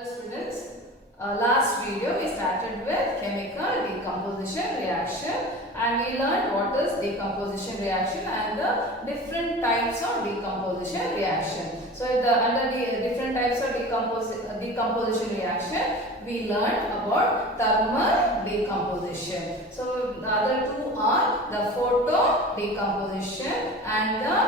Hello students, last video we started with chemical decomposition reaction and we learned what is decomposition reaction and the different types of decomposition reaction. So under the different types of decomposition reaction we learned about thermal decomposition. So the other two are the photo decomposition and the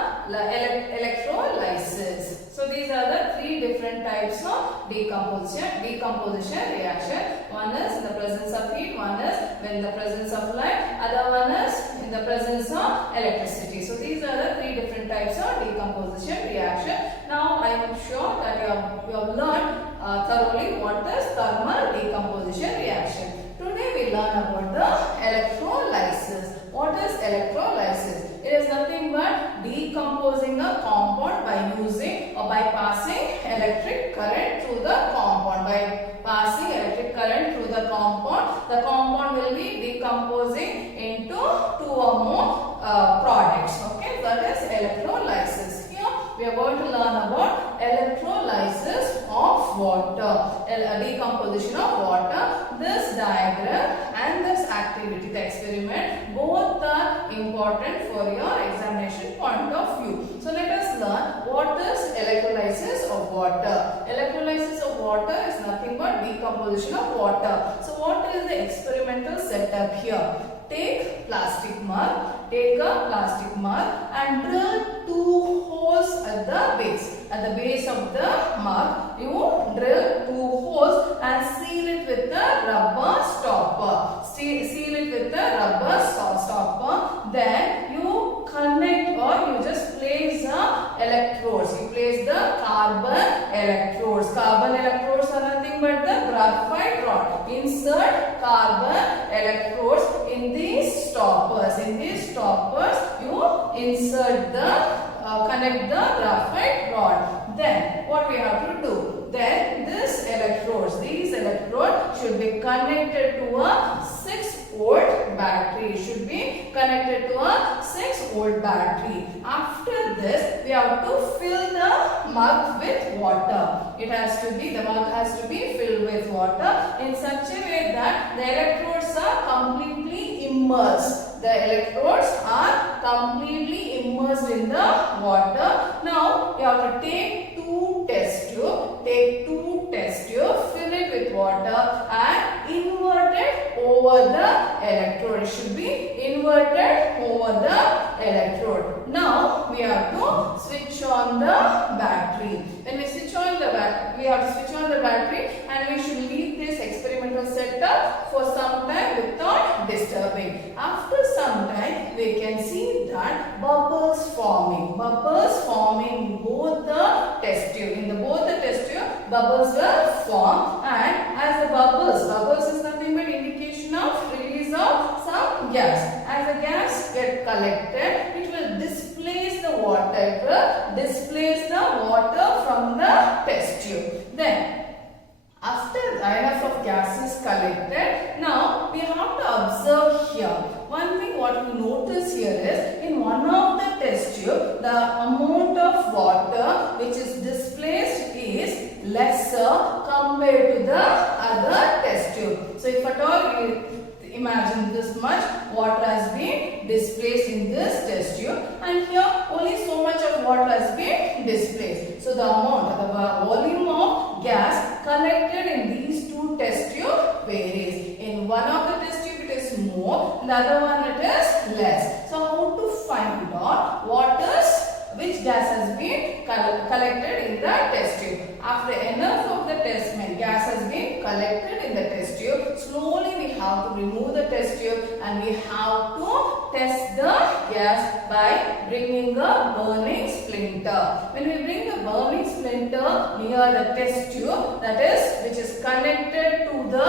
electrolysis. So these are the three different types of decomposition reaction. One is in the presence of heat, one is in the presence of light, other one is in the presence of electricity. So these are the three different types of decomposition reaction. Now I am sure that you have learned thoroughly what is thermal decomposition reaction. Today we learn about the electrolysis. What is electrolysis? It is nothing but decomposing a compound by using or by passing electric current through the compound. By passing electric current through the compound will be decomposing into two or more products. Okay, that is electrolysis. Here we are going to learn about electrolysis of water, decomposition of water. This diagram and this activity, the experiment, both are important for your examination point of view. So let us learn what is electrolysis of water. Electrolysis of water is nothing but decomposition of water. So what is the experimental setup here? Take a plastic mug and drill two holes at the base. At the base of the mug, you drill two holes and seal it with the rubber stopper. Seal it with the rubber stopper. Then you connect or you just place the electrodes. You place the carbon electrodes. Carbon electrodes are nothing but the graphite rod. Insert carbon electrodes in these stoppers. In these stoppers, you insert the connect the graphite rod. Then what we have to do? Then these electrodes should be connected to a 6-volt battery. Should be connected to a 6-volt battery. After this, we have to fill the mug with water. The mug has to be filled with water in such a way that the electrodes are completely immersed. The electrodes are completely immersed in the water. Now you have to take two test tube, fill it with water and invert it over the electrode. It should be inverted over the electrode. Now we have to switch on the battery. When we switch on the battery, we have to switch on the battery and we should leave this experimental setup for some time without disturbing. After some time, we can see that bubbles forming in both the test tube. In both the test tube, bubbles will form, and as the bubbles is nothing but indication of release of some gas. As the gas get collected, it will displace the water. It will displace the water from the test tube. Then after enough of gas is collected, now we have to observe here. One thing what we notice here is, in one of the test tube, the amount of water which is displaced is lesser compared to the other test tube. So if at all we imagine this much water has been displaced in this test tube, and here only so much of water has been displaced. So the volume of gas collected in these two test tubes varies. In one of the test tube it is more, in the other one it is less. So how to find out which gas has been collected in the test tube? After enough of the gas has been collected in the test tube, slowly we have to remove the test tube and we have to test the gas by bringing a burning splinter. When we bring a burning splinter near the test tube, which is connected to the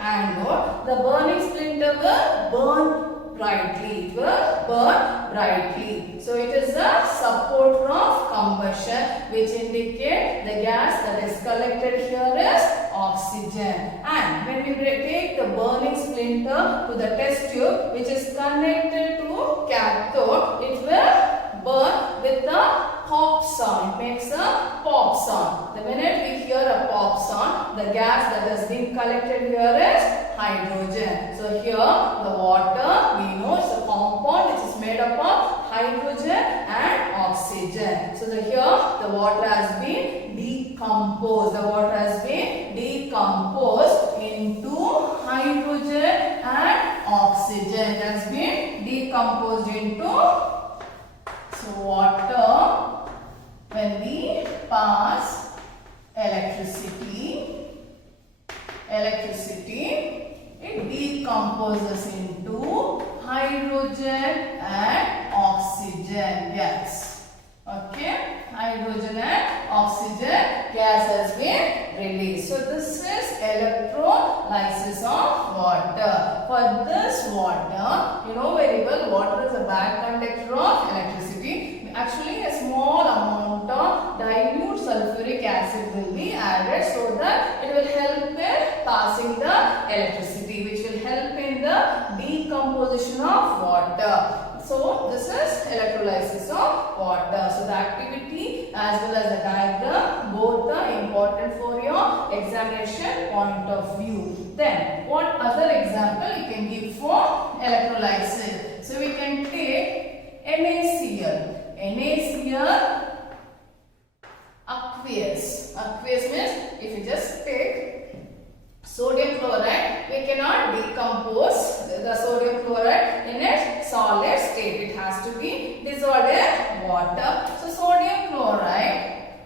anode, the burning splinter will burn brightly. It will burn brightly. So it is a supporter of combustion, which indicate the gas that is collected here is oxygen. And when we take the burning splinter to the test tube, which is connected to cathode, it will burn with a pop sound. It makes a pop sound. The minute we hear a pop sound, the gas that has been collected here is hydrogen. So here the water, we know it's a compound which is made up of hydrogen and oxygen. So here the water has been decomposed. The water has been decomposed into hydrogen and oxygen. It has been decomposed into water when we pass electricity. It decomposes into hydrogen and oxygen gas. Okay, hydrogen and oxygen gas has been released. So this is electrolysis of water. For this water, you know very well, water is a bad conductor of electricity. Actually, a small amount of dilute sulfuric acid will be added so that it will help in passing the electricity, which will help in the decomposition of water. So this is electrolysis of water. So the activity as well as the diagram both are important for your examination point of view. Then what other example you can give for electrolysis? So we can take NaCl. NaCl, aqueous. Aqueous means if you just take sodium chloride, we cannot decompose the sodium chloride in its solid state. It has to be dissolved in water. So sodium chloride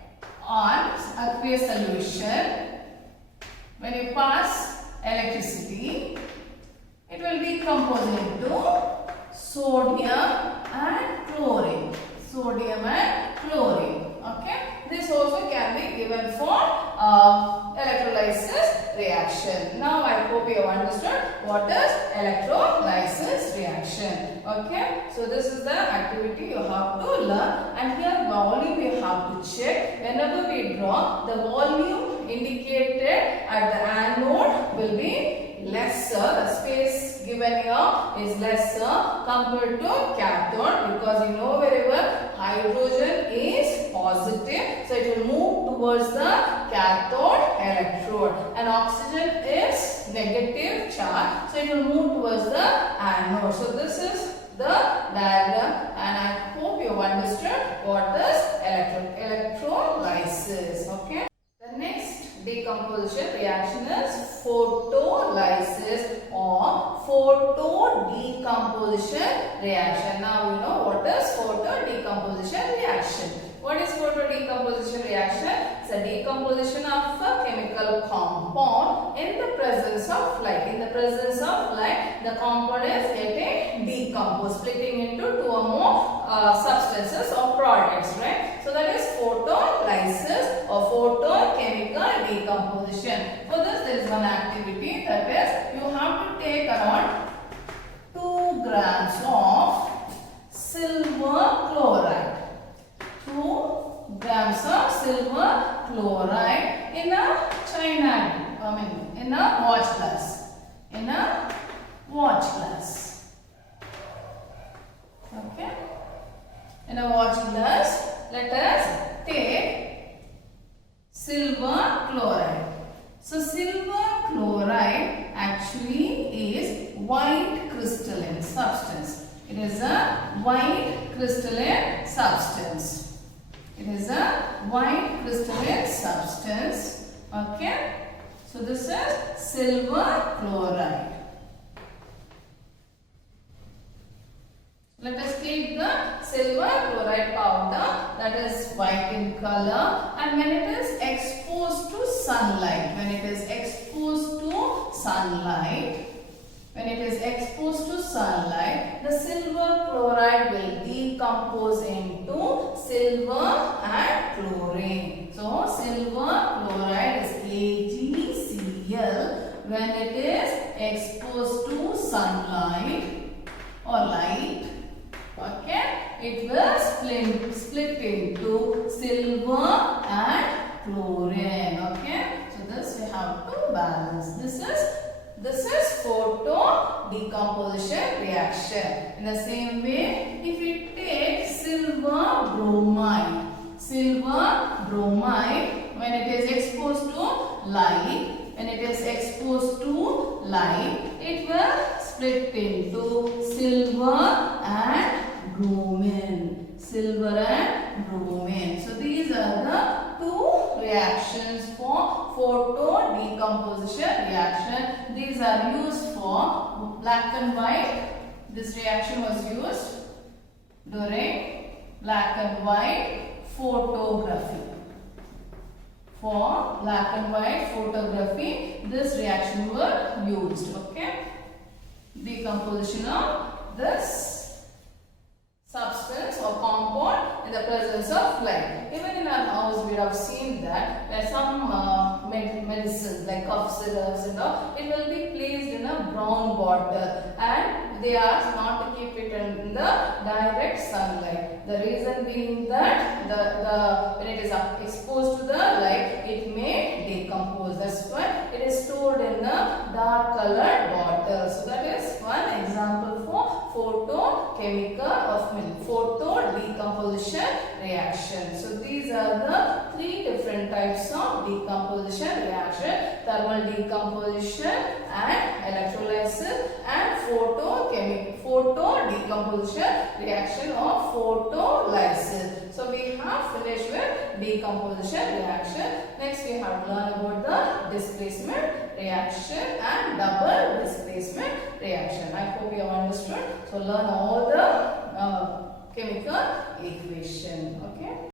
on aqueous solution, when you pass electricity, it will decompose into sodium and chlorine. Sodium and chlorine. Okay. This also can be given for electrolysis reaction. Now I hope you have understood what is electrolysis reaction. Okay. So this is the activity you have to learn, and here volume you have to check. Whenever we draw, the volume indicated at the anode will be lesser. The space given here is lesser compared to cathode, because you know very well hydrogen is positive, so it will move towards the cathode electrode, and oxygen is negative charge, so it will move towards the anode. So this is the diagram, and I hope you understood what is electrolysis. Okay. The next decomposition reaction is photolysis or photodecomposition reaction. Now we know what is photodecomposition reaction. What is photodecomposition reaction? It's a decomposition of a chemical compound in the presence of light. In the presence of light, the compound is getting decomposed, splitting into two or more substances or products, right? So that is photolysis or photochemical decomposition. For this, there is one activity, that is you have to take around 2 grams of silver chloride. 2 grams of silver chloride in a in a watch glass. In a watch glass. Okay. In a watch glass, let us take silver chloride. So silver chloride actually is white crystalline substance. It is a white crystalline substance. It is a white crystalline substance. Okay. So this is silver chloride. Let us take the silver chloride powder, that is white in color, and when it is exposed to sunlight, the silver chloride will decompose into silver and chlorine. So silver chloride is AgCl. When it is exposed to sunlight or light, okay, it will split into silver and chlorine. Okay, so this we have to balance. This is photo decomposition reaction. In the same way, if we take silver bromide, bromide, when it is exposed to light, it will split into silver and bromine. So these are the two reactions for photo decomposition reaction. These are used for black and white. This reaction was used during black and white photography. For black and white photography, this reaction were used. Okay, decomposition of this substance or compound in the presence of light. Even in our house, we have seen that there are some medicines like cough syrups and all. It will be placed in a brown bottle, and they are not to keep it in the direct sunlight. The reason being that when it is exposed to the light, it may decompose. That's why it is stored in a dark colored bottle. So that is one example for photo decomposition reaction. So these are the three different types of decomposition reaction: thermal decomposition and electrolysis, and photo decomposition reaction or photolysis. So we have finished with decomposition reaction. Next we have to learn about the displacement reaction and double displacement reaction. I hope you have understood. So learn all the chemical equation. Okay.